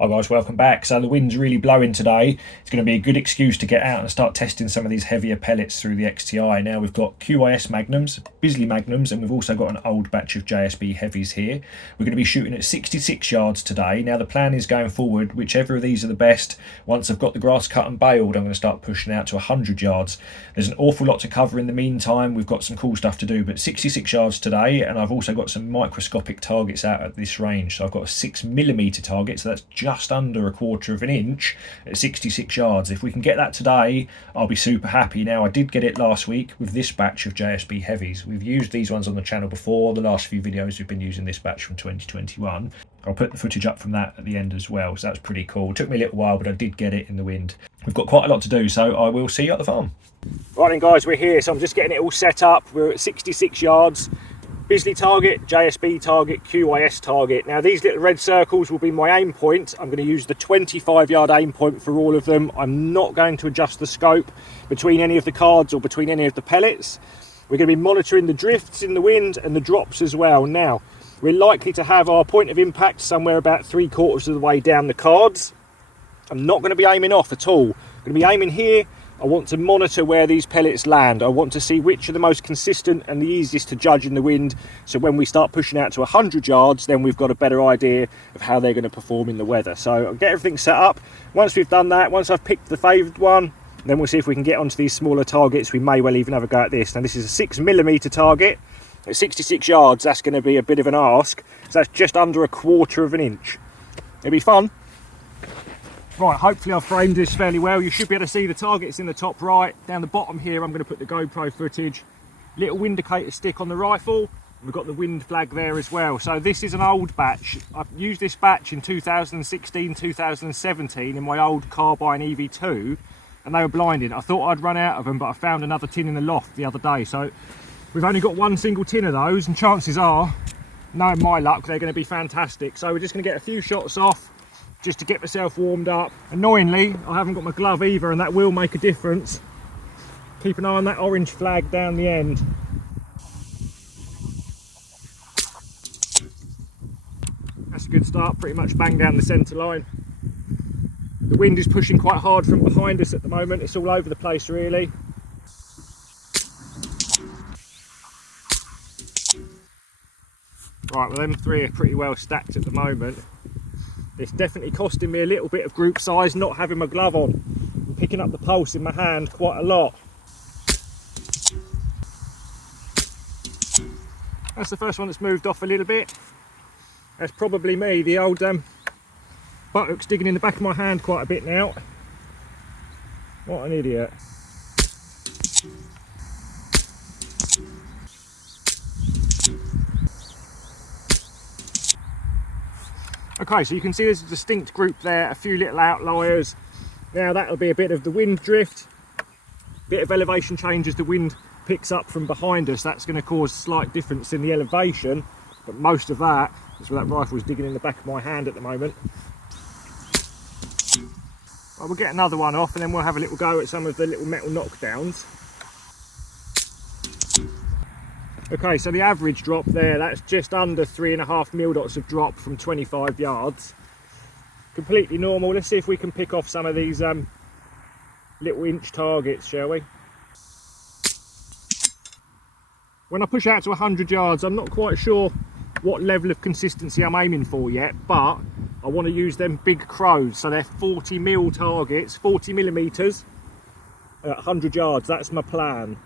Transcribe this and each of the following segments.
Hi guys, welcome back. So the wind's really blowing today. It's going to be a good excuse to get out and start testing some of these heavier pellets through the XTI. Now we've got QIS Magnums, Bisley Magnums, and we've also got an old batch of JSB heavies here. We're going to be shooting at 66 yards today. Now the plan is going forward, whichever of these are the best, once I've got the grass cut and baled, I'm going to start pushing out to 100 yards. There's an awful lot to cover in the meantime. We've got some cool stuff to do, but 66 yards today, and I've also got some microscopic targets out at this range. So I've got a 6mm target, so that's just under a quarter of an inch at 66 yards. If we can get that today, I'll be super happy. Now I did get it last week with this batch of JSB heavies. We've used these ones on the channel before. The last few videos we've been using this batch from 2021. I'll put the footage up from that at the end as well, so that's pretty cool. It took me a little while, but I did get it in the wind. We've got quite a lot to do, so I will see you at the farm. Right then guys, we're here, so I'm just getting it all set up. We're at 66 yards. Bisley target, JSB target, QIS target. Now these little red circles will be my aim point. I'm going to use the 25-yard aim point for all of them. I'm not going to adjust the scope between any of the cards or between any of the pellets. We're going to be monitoring the drifts in the wind and the drops as well. Now, we're likely to have our point of impact somewhere about 3/4 of the way down the cards. I'm not going to be aiming off at all. I'm going to be aiming here. I want to monitor where these pellets land. I want to see which are the most consistent and the easiest to judge in the wind. So when we start pushing out to 100 yards, then we've got a better idea of how they're going to perform in the weather. So I'll get everything set up. Once we've done that, once I've picked the favoured one, then we'll see if we can get onto these smaller targets. We may well even have a go at this. Now this is a 6mm target. At 66 yards, that's going to be a bit of an ask. So that's just under a quarter of an inch. It'll be fun. Right, hopefully I've framed this fairly well. You should be able to see the targets in the top right. Down the bottom here, I'm going to put the GoPro footage. Little wind indicator stick on the rifle. We've got the wind flag there as well. So this is an old batch. I've used this batch in 2016, 2017 in my old carbine EV2, and they were blinding. I thought I'd run out of them, but I found another tin in the loft the other day. So we've only got one single tin of those, and chances are, knowing my luck, they're going to be fantastic. So we're just going to get a few shots off, just to get myself warmed up. Annoyingly, I haven't got my glove either, and that will make a difference. Keep an eye on that orange flag down the end. That's a good start, pretty much bang down the centre line. The wind is pushing quite hard from behind us at the moment. It's all over the place really. Right, well them three are pretty well stacked at the moment. It's definitely costing me a little bit of group size not having my glove on. I'm picking up the pulse in my hand quite a lot. That's the first one that's moved off a little bit. That's probably me. The old buttocks digging in the back of my hand quite a bit now. What an idiot. Okay, so you can see there's a distinct group there, a few little outliers. Now that'll be a bit of the wind drift, bit of elevation change as the wind picks up from behind us. That's going to cause a slight difference in the elevation, but most of that is where that rifle is digging in the back of my hand at the moment. Well, we'll get another one off and then we'll have a little go at some of the little metal knockdowns. Okay, so the average drop there, that's just under 3.5 mil dots of drop from 25 yards. Completely normal. Let's see if we can pick off some of these little inch targets, shall we? When I push out to 100 yards, I'm not quite sure what level of consistency I'm aiming for yet, but I want to use them big crows. So they're 40 mil targets, 40 millimeters at 100 yards. That's my plan.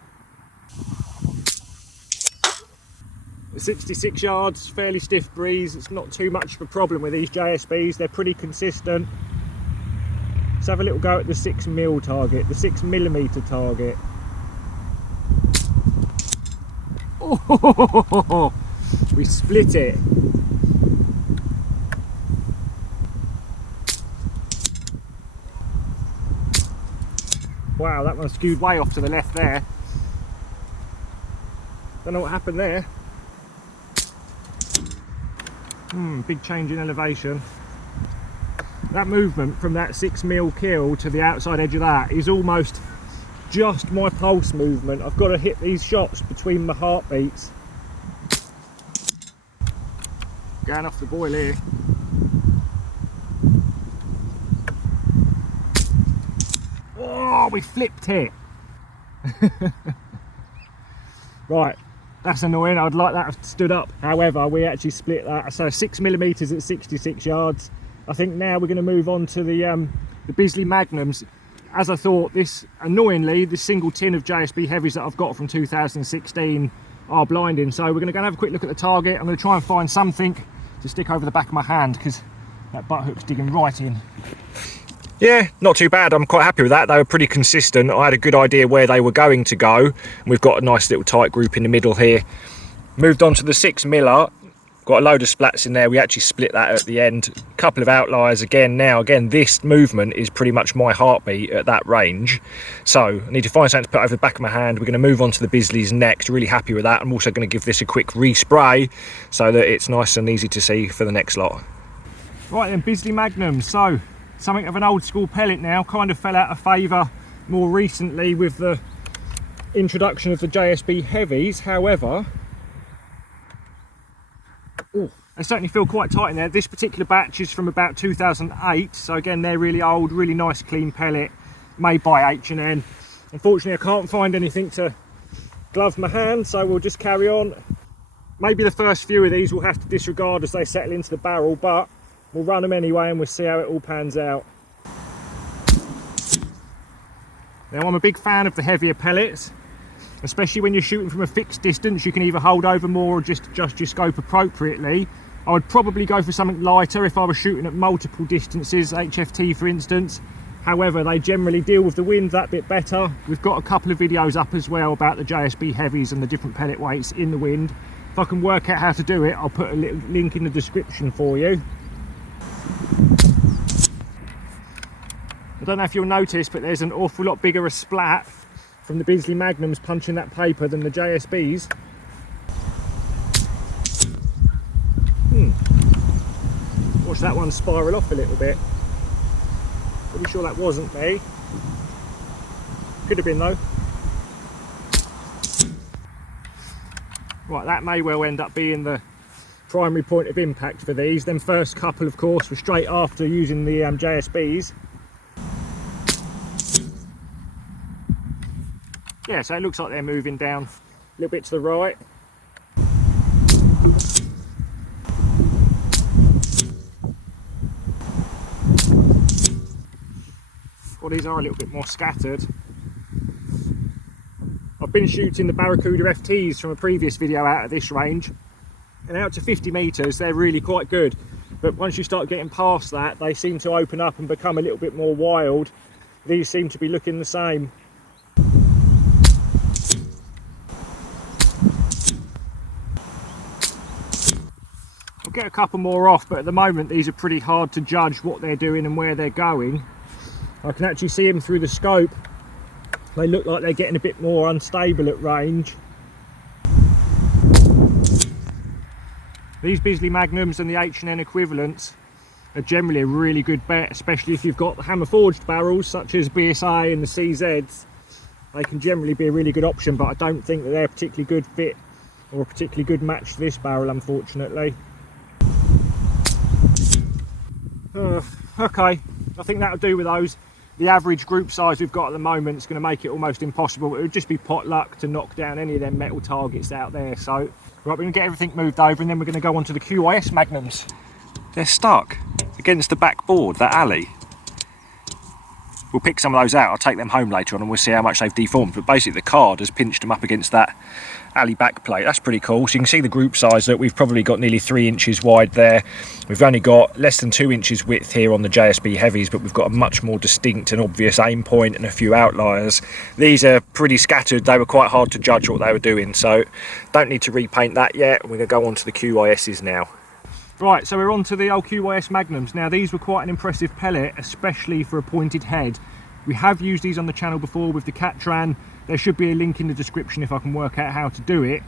66 yards, fairly stiff breeze. It's not too much of a problem with these JSBs. They're pretty consistent. Let's have a little go at the 6mm target, the 6mm target. Oh, we split it. Wow, that one skewed way off to the left there. Don't know what happened there. Big change in elevation. That movement from that 6mm kill to the outside edge of that is almost just my pulse movement. I've got to hit these shots between my heartbeats. Going off the boil here. we flipped it. Right, that's annoying. I'd like that to stood up. However, we actually split that. So 6mm at 66 yards. I think now we're going to move on to the Bisley Magnums. As I thought, annoyingly, this single tin of JSB heavies that I've got from 2016 are blinding. So we're going to go and have a quick look at the target. I'm going to try and find something to stick over the back of my hand because that butt hook's digging right in. Yeah, not too bad. I'm quite happy with that. They were pretty consistent. I had a good idea where they were going to go. And we've got a nice little tight group in the middle here. Moved on to the 6mm. Got a load of splats in there. We actually split that at the end. A couple of outliers again. Now, again, this movement is pretty much my heartbeat at that range. So I need to find something to put over the back of my hand. We're going to move on to the Bisleys next. Really happy with that. I'm also going to give this a quick respray so that it's nice and easy to see for the next lot. Right then, Bisley Magnum. So something of an old school pellet now. Kind of fell out of favour more recently with the introduction of the JSB heavies. However, they certainly feel quite tight in there. This particular batch is from about 2008, so again, they're really old, really nice clean pellet made by H&N. Unfortunately, I can't find anything to glove my hand, so we'll just carry on. Maybe the first few of these we'll have to disregard as they settle into the barrel, but we'll run them anyway and we'll see how it all pans out. Now, I'm a big fan of the heavier pellets, especially when you're shooting from a fixed distance. You can either hold over more or just adjust your scope appropriately. I would probably go for something lighter if I was shooting at multiple distances, HFT for instance. However, they generally deal with the wind that bit better. We've got a couple of videos up as well about the JSB heavies and the different pellet weights in the wind. If I can work out how to do it, I'll put a little link in the description for you. I don't know if you'll notice, but there's an awful lot bigger a splat from the Bisley Magnums punching that paper than the JSBs. Watch that one spiral off a little bit. Pretty sure that wasn't me. Could have been though. Right, that may well end up being the primary point of impact for these. Them first couple, of course, were straight after using the JSBs. Yeah, so it looks like they're moving down a little bit to the right. Well, these are a little bit more scattered. I've been shooting the Barracuda FTs from a previous video out at this range, and out to 50 metres they're really quite good, but once you start getting past that they seem to open up and become a little bit more wild. These seem to be looking the same. I'll get a couple more off, but at the moment these are pretty hard to judge what they're doing and where they're going. I can actually see them through the scope. They look like they're getting a bit more unstable at range. These Bisley Magnums and the H&N equivalents are generally a really good bet, especially if you've got the hammer forged barrels such as BSA and the CZs. They can generally be a really good option, but I don't think that they're a particularly good fit or a particularly good match to this barrel, unfortunately. Okay, I think that'll do with those. The average group size we've got at the moment is going to make it almost impossible. It would just be pot luck to knock down any of them metal targets out there. So, right, we're going to get everything moved over and then we're going to go on to the QYS Magnums. They're stuck against the back board, that alley. We'll pick some of those out. I'll take them home later on and we'll see how much they've deformed. But basically the card has pinched them up against that alley back plate. That's pretty cool. So you can see the group size that we've probably got nearly 3 inches wide there. We've only got less than 2 inches width here on the JSB heavies, but we've got a much more distinct and obvious aim point and a few outliers. These are pretty scattered. They were quite hard to judge what they were doing, so don't need to repaint that yet. We're going to go on to the QYSs now. Right, so we're on to the LQS Magnums. Now these were quite an impressive pellet, especially for a pointed head. We have used these on the channel before with the Catran. There should be a link in the description if I can work out how to do it.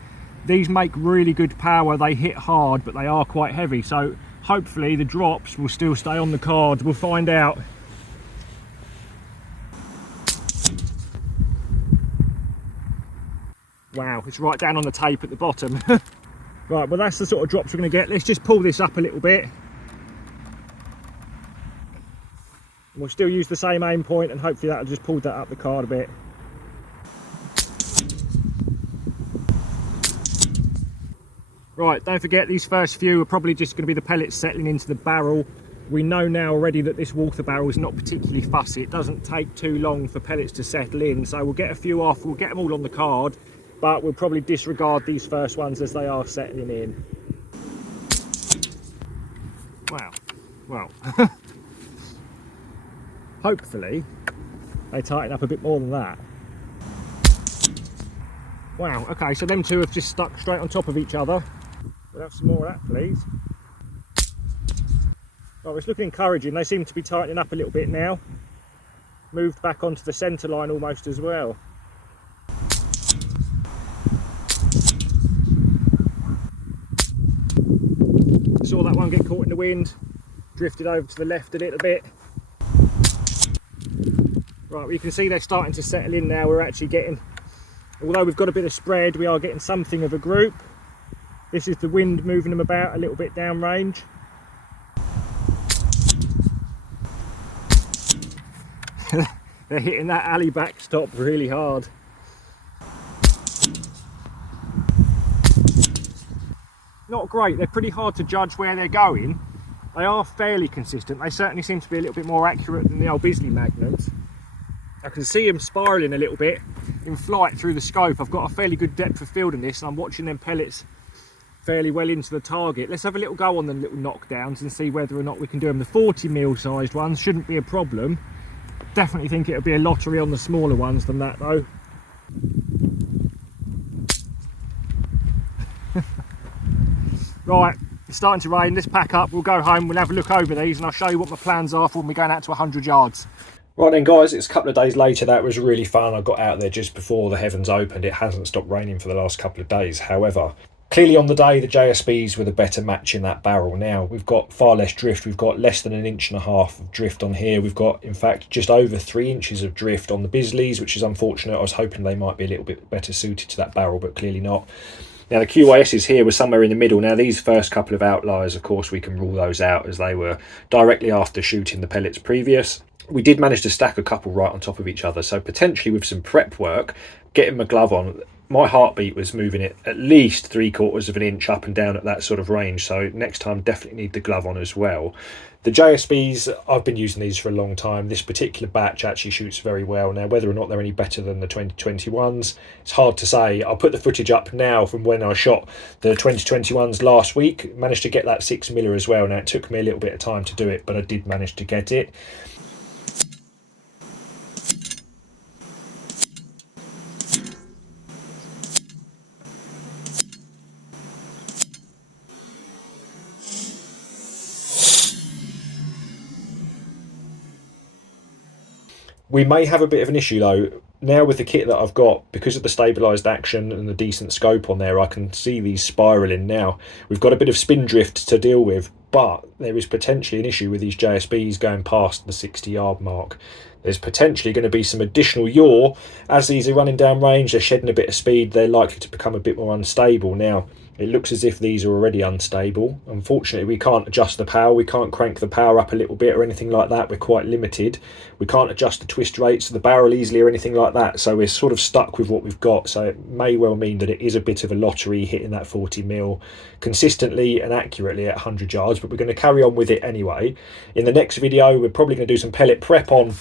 These make really good power. They hit hard, but they are quite heavy. So hopefully the drops will still stay on the card. We'll find out. Wow, it's right down on the tape at the bottom. Right, well that's the sort of drops we're going to get. Let's just pull this up a little bit. We'll still use the same aim point, and hopefully that'll just pull that up the card a bit. Right, don't forget these first few are probably just going to be the pellets settling into the barrel. We know now already that this water barrel is not particularly fussy. It doesn't take too long for pellets to settle in, so we'll get a few off, we'll get them all on the card, but we'll probably disregard these first ones as they are settling in. Wow, well, hopefully they tighten up a bit more than that. Wow, okay, so them two have just stuck straight on top of each other. We'll have some more of that, please. Well, it's looking encouraging. They seem to be tightening up a little bit now. Moved back onto the centre line almost as well. Saw that one get caught in the wind, drifted over to the left a little bit. Right, well, you can see they're starting to settle in now. We're actually getting, although we've got a bit of spread, we are getting something of a group. This is the wind moving them about a little bit downrange. They're hitting that alley backstop really hard. Not great, they're pretty hard to judge where they're going. They are fairly consistent. They certainly seem to be a little bit more accurate than the old Bisley Magnums. I can see them spiralling a little bit in flight through the scope. I've got a fairly good depth of field in this, and I'm watching them pellets fairly well into the target. Let's have a little go on them little knockdowns and see whether or not we can do them. The 40mm sized ones shouldn't be a problem. Definitely think it'll be a lottery on the smaller ones than that though. Right, it's starting to rain. Let's pack up, we'll go home, we'll have a look over these, and I'll show you what my plans are for when we're going out to 100 yards. Right then guys, it's a couple of days later. That was really fun. I got out there just before the heavens opened. It hasn't stopped raining for the last couple of days. However, clearly on the day the JSBs were the better match in that barrel. Now we've got far less drift. We've got less than 1.5 inches of drift on here. We've got in fact just over 3 inches of drift on the Bisleys, which is unfortunate. I was hoping they might be a little bit better suited to that barrel, but clearly not. Now the QYSs here were somewhere in the middle. Now these first couple of outliers, of course, we can rule those out as they were directly after shooting the pellets previous. We did manage to stack a couple right on top of each other, so potentially with some prep work, getting my glove on, my heartbeat was moving it at least 3/4 of an inch up and down at that sort of range, so next time definitely need the glove on as well. The JSBs, I've been using these for a long time. This particular batch actually shoots very well. Now whether or not they're any better than the 2021s, it's hard to say. I'll put the footage up now from when I shot the 2021s last week. Managed to get that 6mm as well. Now it took me a little bit of time to do it, but I did manage to get it. We may have a bit of an issue though. Now with the kit that I've got, because of the stabilised action and the decent scope on there, I can see these spiralling now. We've got a bit of spin drift to deal with, but there is potentially an issue with these JSBs going past the 60-yard mark. There's potentially going to be some additional yaw. As these are running down range, they're shedding a bit of speed, they're likely to become a bit more unstable. Now, it looks as if these are already unstable. Unfortunately, we can't adjust the power. We can't crank the power up a little bit or anything like that. We're quite limited. We can't adjust the twist rates of the barrel easily or anything like that. So we're sort of stuck with what we've got. So it may well mean that it is a bit of a lottery hitting that 40mm consistently and accurately at 100 yards. But we're going to carry on with it anyway. In the next video, we're probably going to do some pellet prep on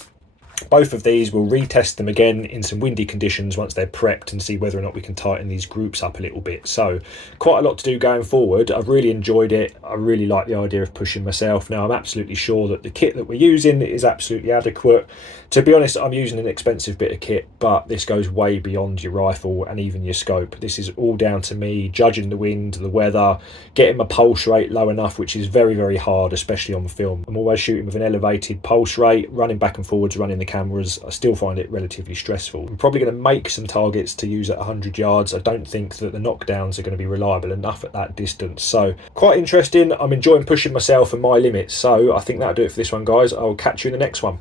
both of these. We'll retest them again in some windy conditions once they're prepped and see whether or not we can tighten these groups up a little bit. So quite a lot to do going forward. I've really enjoyed it. I really like the idea of pushing myself. Now I'm absolutely sure that the kit that we're using is absolutely adequate. To be honest, I'm using an expensive bit of kit, but this goes way beyond your rifle and even your scope. This is all down to me judging the wind, the weather, getting my pulse rate low enough, which is very, very hard, especially on film. I'm always shooting with an elevated pulse rate, running back and forwards, running the cameras. I still find it relatively stressful. I'm probably going to make some targets to use at 100 yards. I don't think that the knockdowns are going to be reliable enough at that distance. So quite interesting. I'm enjoying pushing myself and my limits. So I think that'll do it for this one, guys. I'll catch you in the next one.